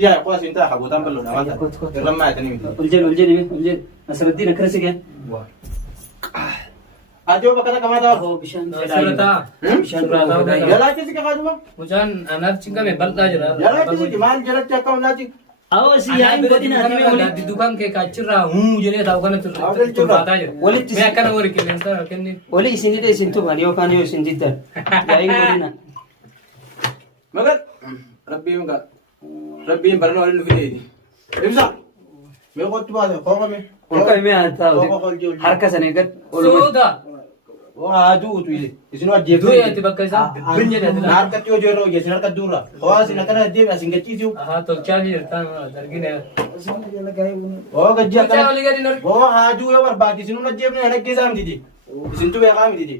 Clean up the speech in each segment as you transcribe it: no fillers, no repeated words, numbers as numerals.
يا قواس انت حبوتان بلو نواتا الرمى تنمي الجن نصر الدين كرسك أجوا بكرة كم هذا هو بشان سرتا بشان يلا كيسي كفاجوا मुझान अनाथ चिंगा में बलता जरा يلا كيسي كمان جلت تكون ناجي أو سيان بدين هذه दुकान di dukaan ke kacira jadi tahu kan itu bata aja मैं kan और के लेंता kan ولي سندي ده سنتو بني وكان يو سندي ده يا إنجلينا مگر ربي برنو على الفيديو إمسا मैं को तुम आते हो क्या उनका मैं आता हूँ हर का सने कर sudah वो आजू तू ये इसने आज जेब dua ya tiba kaisa binnya dia नार का त्यो जो रो ये सिनार का दूरा हो सिनार का जेब ऐसिंग के चीज़ हाँ तो क्या ही रहता है दरगी ने वो गज्जा क्या वाली गाड़ी नर वो आजू है और बाकी सिनों ना जेब ने है ना किसान दीदी सिंटू है काम दीदी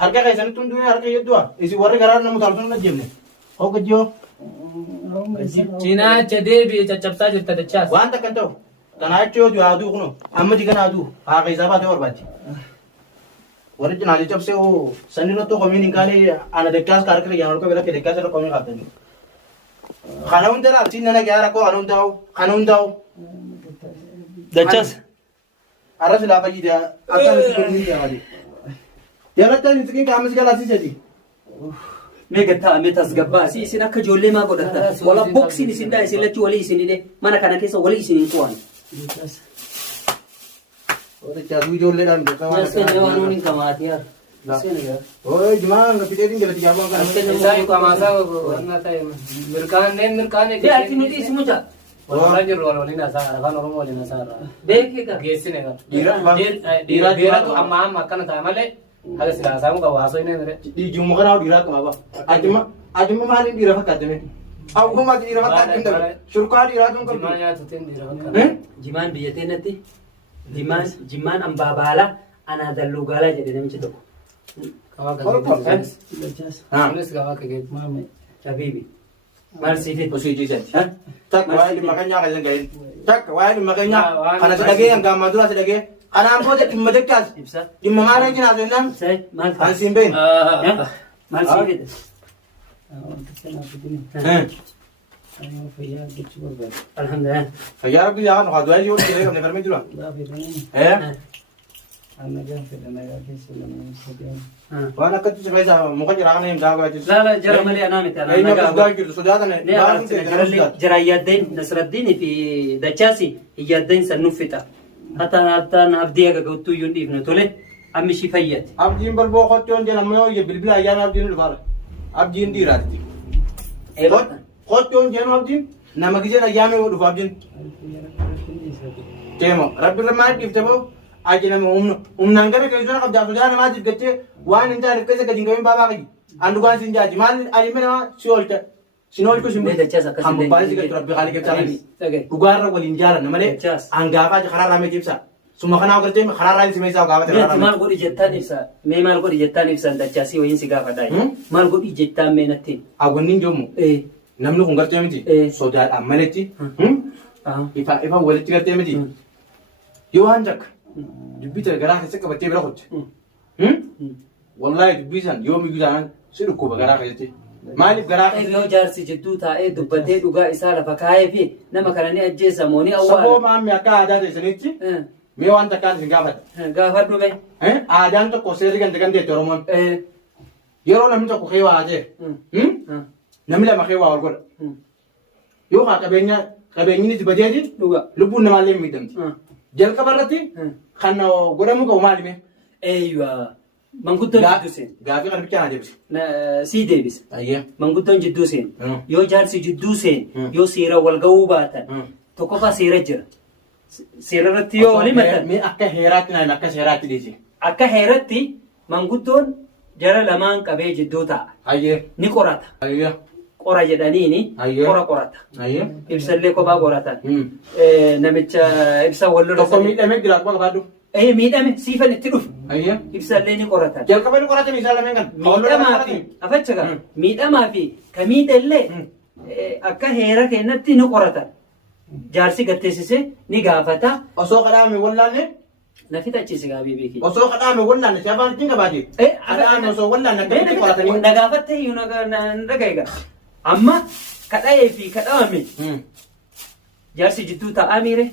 हर क्या कैसे तुम दुनिया हर क्या ये दुआ इसी वर्रे करार ना मुताबिक ना जेब ने हो गज्जो Cina cede bi cacapta jirta da cas وانت كنتو كان عايشو جو ادو كنو اما دي كان ادو هاغي زابات اور باجي ورجنا علي جب से वो सनी तो कमी निकाले आना देखास कार के यार को बेला के देखास रो कमी खाते नहीं खाना उन तेरा चिन ना क्या रखो खाना उन दाओ दच्चस अरस ला बाजी दे आता नहीं क्या वाली तेरा तो इसकी काम से गला सी चली मैं कहता मैं तस्गब्बा सी इसी ना खजोले माँ को डरता वाला बॉक्सी नहीं सिंदा इसी लच्चू वाली इसी नहीं माना खाना कैसा वाली इसी नहीं तो आन और क्या तू जो ले डाल देता है इसके जवानों ने कमाती यार इसके नहीं यार ओए जमान पिटे दिन जल्दी जाओ ऐसा ही काम आसा वरना था मिरकान ने ये आती मेरी इसी मुझा orang je ruang ini nasa kan orang mau nasa देखेगा gesi ne kan Dira dira tu amma makan ta male ada sila samu ka waso ini mere di jumu kana dira ka baba ajuma malin dira fakate me au kuma dira fakate me shurka dira dum ka gimana ya tu tin dira kan jiman biyate natti jiman ambabala ana dallu gala jadi namci to kawa ka ha nulis kawa ka get mame habibi marsi fit usi ji sen tak wai di makanya ka gain tak wai di makanya kana sedage yang gamadura sedage ana ambo de timade kas ibsa dimma mara kina zo nam sai mal han simben marsi fit alhamdulillah ya rabbi ya no hadwai yo kile kamne perme jura وانا كنت شايفها مغني راغني مداغا لا جرى ملي انا مثلا انا قاعد سودان جرى يدين نصر الدين في دچاسي يدين سنفتا حتى نبديك قلت يندي نتولي امي شفيت abdiin balboo qottoon jedhamu yoo ye bilbila ayyaana abdiin dhufaara abdiin dhiiraatti qottoon jedhamu abdiin nama gijeen ayyaana yoo dhufu abdiin deema rabbi ramaa dhifte boo ajinama humnaan gara keessaa qabdaa sodaa namaatiif gattee waan hin taane keessa gadi hin qabin baabaa qabi andugaan sin jaaji maal alime nama si oolcha sin oolchu sin hamba baay'ee gattu rabbi qaalii keessaa qabi dhugaarra waliin jaalanna malee hangaafaa karaa raamee jibsa suma kana agartee karaa raamee simeessaa gaafate maal godhi jettaan ibsa mee maal godhi jettaan ibsan dachaasii wayiin si gaafadhaa maal godhi jettaan mee natti awwannin jommu namni kun gartee miti sodaadhaan maletti ifa walitti gartee miti yoo waan jakka dubbita garaa keessa qabattee bira qotte wallahi dubbisan yoo miidhaan si dhukkuba garaa keessatti maaliif garaa yoo jaarsi jidduu taa'ee dubbatee dhugaa isaa lafa kaayee fi nama kana ni ajjeesa moo ni awwaala saboo maammi akka aadaa teessanitti mee waan takkaan isin gaafadha gaafadhu mee aadaan tokko seerri ganda gandeetti oromoon yeroo namni tokko keewaa haajee namni lama keewaa ol godha yoo haa qabeenyinis badeeti lubbuun namaallee miidhamti jalqaba irratti kan godhamu qabu maalime manguddoon jidduu seen gaafii qarbicha naa deebise sii deebise manguddoon jidduu seen yoo jaarsi jidduu seen yoo seera wal ga'uu baatan tokkoffaa seera jira seera irratti yoo wali matan mee akka heeraatti naa akka seeraatti dhiise akka heeratti manguddoon jara lamaan qabee jidduu ta'a ni qorata qora jedhaniini qorata ibsallee kophaa qoratan namicha ibsa wallola tokko miidhamee jiraatu bakka baadhu miidhame siifan itti dhufu ibsallee ni qoratan jalqaba ni qoratan isaa lameen kan miidhamaa fi afacha kan miidhamaa fi ka miidhallee akka heera kennatti ni qoratan jaarsi gatteessisee ni gaafata osoo kadhaame wallaanne na fixachiise gaabii beeki osoo kadhaame wallaanne si afaan ittiin qabaate kadhaame osoo wallaanne akkamitti qoratanii na gaafatte iyyuu na dhaga'iga amma kadha'ee fi kadhawame jaarsi jidduu taa'aa miire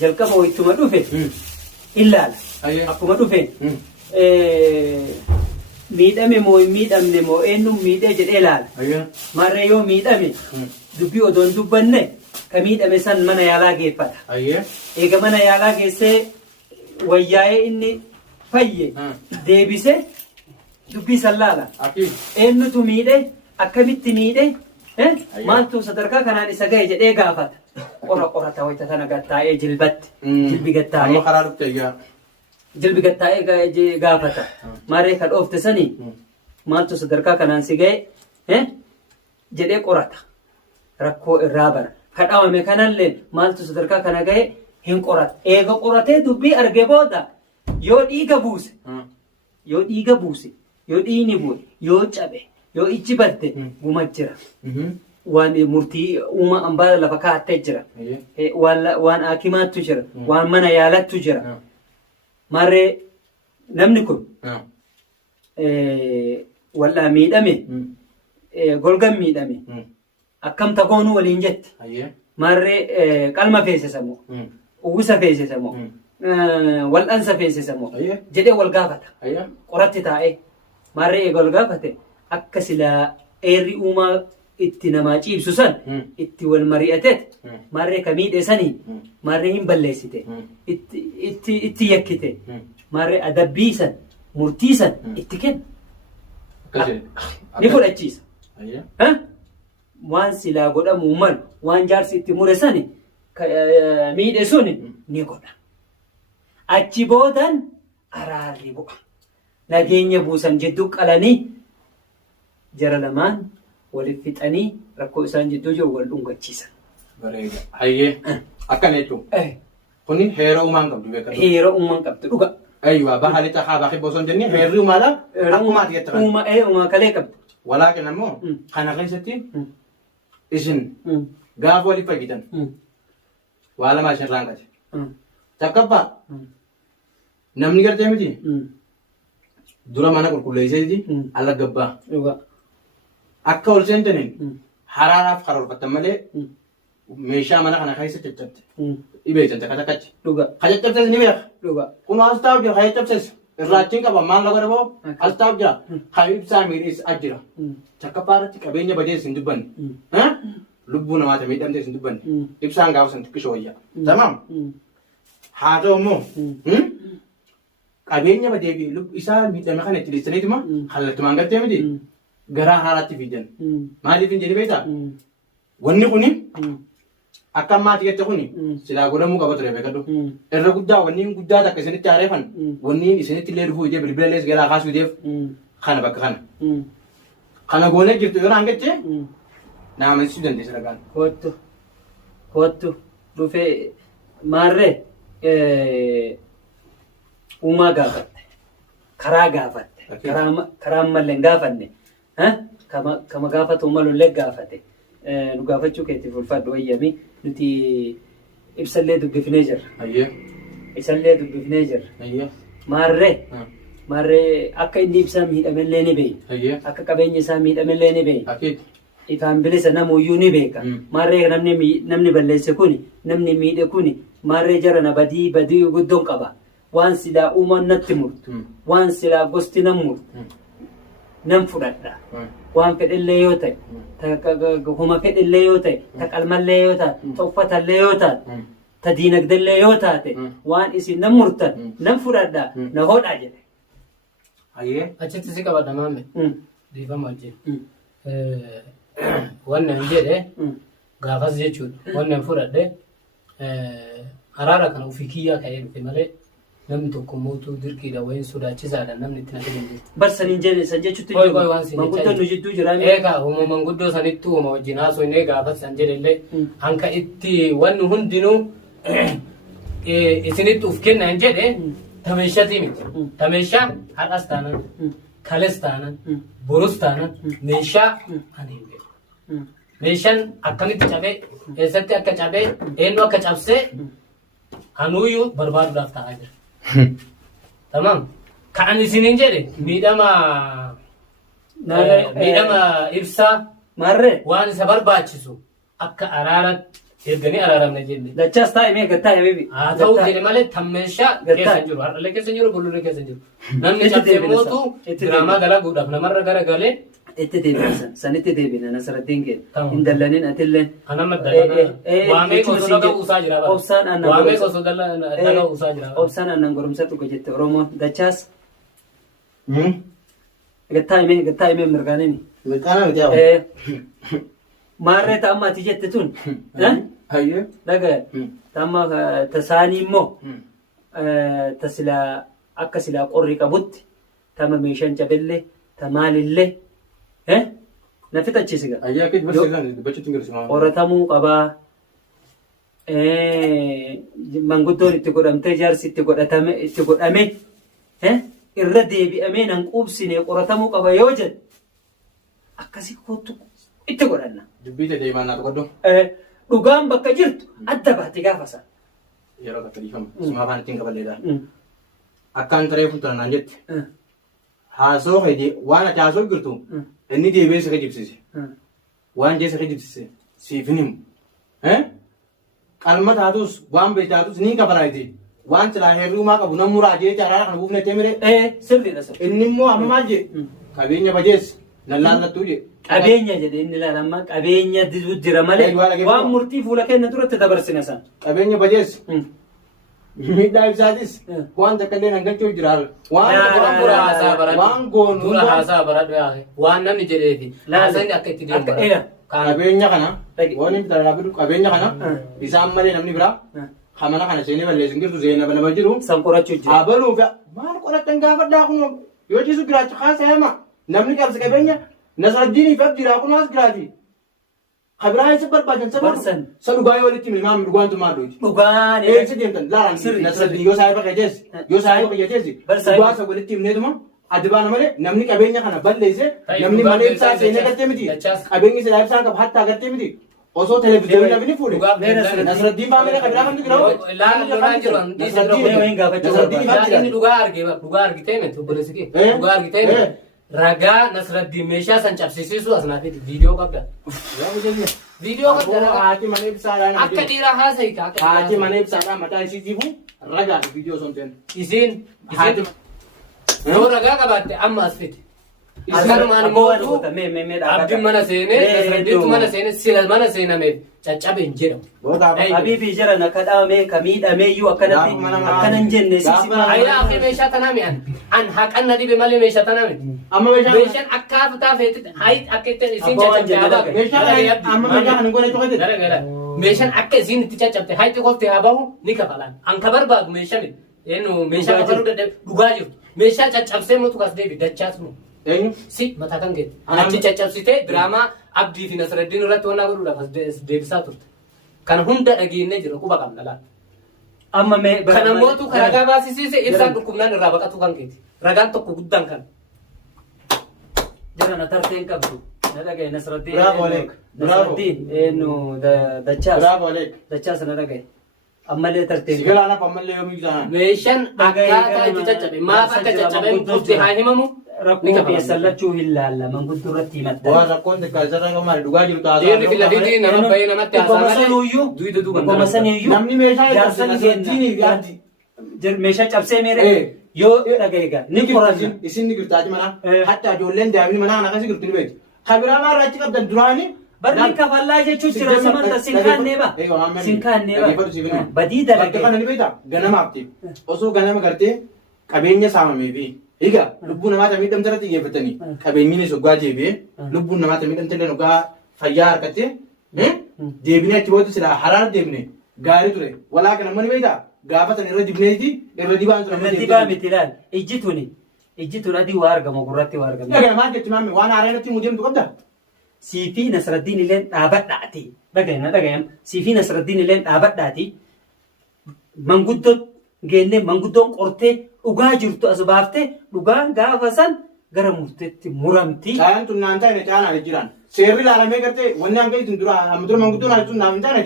jalqaba wayituma dhufe ilaala akkuma dhufe miidhame moo hin miidhamne moo eenyuun miidhee jedhee ilaala marree yoo miidhame dubbii odoon dubbanne ka miidhame san mana yaalaa geeffata eega mana yaalaa geessee wayyaa'ee inni fayye deebise dubbii san laala eenyutu miidhe akkamitti miidhe maaltu sadarkaa kanaan isa gahe jedhee gaafata qorata wayita sana gattaa'ee jilbatti jilbi gattaa'ee jilbi gattaa'ee gaafata maree ka dhoofte sanii maaltu sadarkaa kanaan si gahe jedhee qorata rakkoo irraa bara ka dhawame kanallee maaltu sadarkaa kana gahe hin qorata eega qoratee dubbii arge booda yoo dhiiga buuse yoo dhiini bu'e yoo cabe yoo ijji badde guma jira waan murtii uuma ambaa lafa kaa'attee jira waan hakimaattu jira waan mana yaalattu jira marree namni kun wal'aa miidhame golgan miidhame akkam tagoonuu waliin jette marree qalma feesisamoo uwwisa feesisamoo wal'aansa feesisamoo jedhee wal gaafata qoratti taa'ee marree eegol gaafate akka silaa eerri uumaa itti namaa ciibsu san itti wal mari'ateet marree ka miidhe sanii marree hin balleessite itti yakkite marree adabbii san murtii san itti kenna ni fudhachiisa waan silaa godhamuu malu waan jaarsi itti mure sani miidhe suni ni godha achi boodan araarri bu'a nageenya buusan jidduu qalanii jara lamaan waliif fixanii rakkoo isaan jidduu jiru wal dhungachiisan. Bareeda. Hayyee akkana jechuun. Kuni heera uumaan qabdu beekatu. Heera uumaan qabdu dhuga. Ayiwa bahali tahaa baakii boson jennee heerri uumaadha. Akkuma ati jette kana. Uumaa kalee qabdu. Walaakin ammoo kana keessatti isin gaafa waliif fayyidan waa lama isin raangate. Takkaffaa namni gartee miti dura mana qulqulleesseeti ala gabbaa. Akka ol seentaniin haraaraaf karoorfattan malee meeshaa mana kana keessa caccabte dhibeessan takka takkachi. Ka caccabses ni beeka. Kun as taa'u jira ka caccabses irraachiin qaba maal lafa dhaboo as taa'u jira ka ibsaa miidhees as jira. Takkaffaa irratti qabeenya badees hin dubbanne. Lubbuu namaata miidhamtees hin dubbanne. Ibsaan gaafa san xiqqisho wayyaa. Tamaam. Haa ta'u immoo qabeenya badee fi isaa miidhame kana itti dhiistaniituma kallattumaan gartee miti. Garaa haaraatti fiidan. Maaliif hin jedhi beektaa? Wanni kuni akka ammaati jette kuni silaa godhamuu qaba ture beekadhu. Irra guddaa wanni guddaa takka isinitti haareeffan wanni isinitti illee dhufuu idee bilbila illee garaa kaasuu ideef kana bakka kana. Kana goonee jirtu yoo naan jettee naa amansiisuu dandeessa dhagaan. Kottu dhufee maarree uumaa gaafatte karaa gaafatte karaa ammallee hin gaafanne. Kama gaafatu malullee gaafate nu gaafachuu keetiif ulfaadhu wayyami nuti ibsallee dubbifnee jirra. Ibsallee dubbifnee jirra. Maarree akka inni ibsaa miidhamellee ni beeka. Akka qabeenya isaa miidhamellee ni beeka. Ifaan bilisa namuyyuu ni beeka. Maarree namni balleesse kuni namni miidhe kuni maarree jarana badii guddoon qaba. Waan silaa uumaan natti murtu. Waan silaa gosti nan murtu. Nam fudhadha. Waan fedhillee yoo ta'e, huma fedhillee yoo ta'e, ta qalmallee yoo taate, ta uffatallee yoo taate, ta diinagdallee yoo taate, waan isin nam murtan, nam fudhadha, na hodhaa jedhe. Achitti si qabadha maame. Dhiifama wajjin. Wannan jedhe gaafas jechuudha. Wannan fudhadhe araara kana ofii kiyyaa ka'ee dhufe malee namni tokko mootuu dirqiidha wayin sodaachisaadha namni itti natti dandeessu. Barsaniin jedhe san jechuutti manguddoon nu jidduu jiraame. Eegaa uuma manguddoo sanitti uuma wajjin haasoo inni gaafas san jedhellee hanka itti wanni hundinuu isinitti uf kennan jedhe tameeshati miti. Tameeshaa har'as taanan kales taanan borus taanan meeshaa ani hin beeku. Meeshaan akkamitti cabee eessatti akka cabee eenyu akka cabsee hanuuyyuu barbaaduudhaaf ta'aa jira. Tamam. Kan isinin jedhe miidhama ibsaa Marree. Waan isa barbaachisu akka araaratti erganii araaramne jenne. Dachaas taa'imee gattaa beebi. Haa ta'u jedhe malee tammeeshaa keessa hin jiru. Har'alee keessa hin jiru, bullulee keessa hin jiru. Namni cabsee mootu diraamaa dalaguudhaaf namarra garagalee. Itti deebisan. Sanitti deebina Nasraddiin kee. Hin dallanin atilleen. Anamma dallana. Waamee osoo daga usaa jira. Obsaan aannan Waamee osoo daga usaa jira. Obsaan aannan goromsa tokko jette Oromoon. Dachaas. Gattaa himee mirgaanini. Mirgaana miti yaa. Maarree ta'amma ati jette tun. Hayyee. Dhagaa. Ta'amma tasaanii immoo tasilaa akka silaa qorri qabutti tama meeshaan cabellee tamaalillee na fixachiisi gaa. Hayyee akka barsiisan dubbachuu tingirsimaa. Qoratamuu qabaa. Manguddoon itti godhamtee jaarsi itti godhame irra deebi'amee nan quubsine qoratamuu qaba yoo jedhe akkasii kootu itti godhanna. Dubbii deemaa naa tokkoddo. Dhugaan bakka jirtu adda baate gaafa sana. Yeroo bakka dhiifama. Sumaa afaan ittiin qaballeedha. Akkaan taree fuuldura naan jette. Haasoo hidhee waan ati haasoo jirtu inni deebi'ee si kijibsiise. Waan jee si kijibsiise siif hin himu. Qalma taatus waan beekaatus ni kabaraayiti. Waan silaa heerrumaa qabu namni raajee jaaraa kana buufnee teemire. Sirriidha sirri. Inni immoo amma maal jee qabeenya bajees nan laallattuu jee. Qabeenya jedhee inni ilaalama qabeenya jira malee waan murtii fuula keenya duratti dabarsine san. Qabeenya bajees. Miidhaa ibsaatis waan takka illee nan galchuu jira. Waan goonu. Dura haasaa baradhu yaa'e. Waan namni jedheefi. Haasaan akka itti deemu bara. Qabeenya kana waan inni daldalaa qabeenya kana isaan malee namni biraa hamana kana seenee balleessin jirtu seenaa balaba jiru. San qorachuu jira. Abaluuf maal qoratan gaafadhaa kun yoo ciisu giraacha kaasa hama namni qabsi qabeenya Nasraddiinii fi Abdiraa kun as giraati. Kabiraa isa barbaadan sa dhugaa yoo walitti himaam dhugaan tumaa dhuyti. Dhugaan. Eessa deemtan laalaan Nasraddiin yoo saayiba qajeessi yoo saayiba qajeessi dhugaa isa walitti himneetuma adibaan malee namni qabeenya kana balleesse namni malee ibsaa seenee gartee miti qabeenyi silaa ibsaan qabu hattaa gartee miti osoo televiziyoonii namni fuudhe Nasraddiin baamee kabiraa kan jiru Nasraddiin dhugaa argitee miti obboleessi dhugaa argitee ragaa Nasraddiin meeshaa san cabsisiisu asnaaf viidiyoo qabda. Viidiyoo qabda haati mana ibsaadhaan akka dhiiraa haasa'ika haati mana ibsaadhaan mataa isiitiifu ragaa viidiyoo somteen isiin yoo ragaa qabaatte amma as fite. Akkanumaan immoo abdiin mana seenee Nasraddiintu mana seenee sila mana seenameef caccabe hin jedhamu. Habiibii jiran akka dhaabamee ka miidhameeyyuu akkanatti akkanan jenne siisima. Ayyaa akka meeshaa tanaa mi'an an haqanna dhibe malee meeshaa tanaa mi'an. Amma meeshaan akka hafutaa feetti hayi akka itti isin caccabte haa bahu. Amma meeshaan kan goone tokko meeshaan akka isin itti caccabte hayi xiqqootti haa bahu ni kafalaan. An ka barbaadu meeshaa miti. Meeshaa kafaruu dadhabe dhugaa jirtu. Meeshaa caccabsee mootu kas deebi dachaas moo. Si mataa kan geetti. Achi caccabsitee diraamaa Abdii fi Nasraddiin irratti waan godhuudhaaf as deebisaa turte. Kan hunda dhageenyee jira quba qabna laata. Amma kana mootu kan ragaa baasisiise ibsaan dhukkubnaan irraa baqatu kan keeti. Ragaan tokko guddaan kan. Jara na tarteen qabdu. Na dhagaye Nasraddiin. Bravo Alek. Nasraddiin dachaas. Bravo Alek. Dachaas na dhagaye. Ammallee tarteen. Sigalaanaaf ammallee yoomii bitaan. Meeshaan akkaataa itti caccabe maaf akka caccabe qofti haa himamu. Rakkoo keessallachuu hin laalla manguddoo irratti himatta. Waan rakkoon xiqqaa isarra qabaman dhugaa jiru taasisaa. Dhiirri filafiitii nama bahee namatti haasaa malee duwida duuba. Namni meeshaa Nasraddiinii fi Abdii. Meeshaa cabsee meere yoo dhagaye egaa ni qoranna. Isin ni girtaati mana hatta ijoolleen daa'imni mana kana akkasii girtu ni beektu. Kabiraa maarraa achi qabdan duraanii. Barni kafallaa jechuun jira samanta sinkaannee ba. Sinkaannee ba. Badii dalage. Bakka kana ni beektaa ganamaafti. Osoo ganama gartee qabeenya saamamee fi egaa lubbuun namaa miidhamte irratti xiyyeeffatanii qabeenyinis hoggaa deebi'ee lubbuun namaa miidhamte illee hoggaa fayyaa harkattee deebinee achi booda silaa haraara deebine gaarii ture. Walaa kana mana beektaa gaafa sana irra dibneeti irra dibaan ture. Irra dibaa miti laal ijji tuni adii waa argama gurratti waa argama. Dhagaa maal jetti maammi waan haaraa irratti himuu deemtu qabda. Siifii Nasraddiin illee dhaabadhaati. Dhagayam siifii Nasraddiin illee dhaabadhaati. Manguddoo geennee manguddoon qortee dhugaa jirtu as baaftee dhugaan gaafa san gara murteetti muramti. Caayaan tun naan taa'e caayaan ala jiran. Seerri ilaalamee gartee wanni hanga ittiin dura manguddoon ala tun naaf hin taane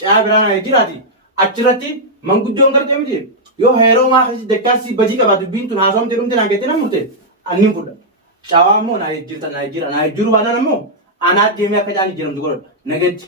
caayaa biraan ala jiraati. Achirratti manguddoon gartee miti yoo heeroo maa keessi dekkaasi badii qabaatu dubbiin tun haasawamtee dhumte naan geettee nan murte annin fudha. Caawaa immoo naa jirtan naa jira naa jiru baanaan immoo Anaat deemee akka jaanii jiramtu godhadha. Nagatti.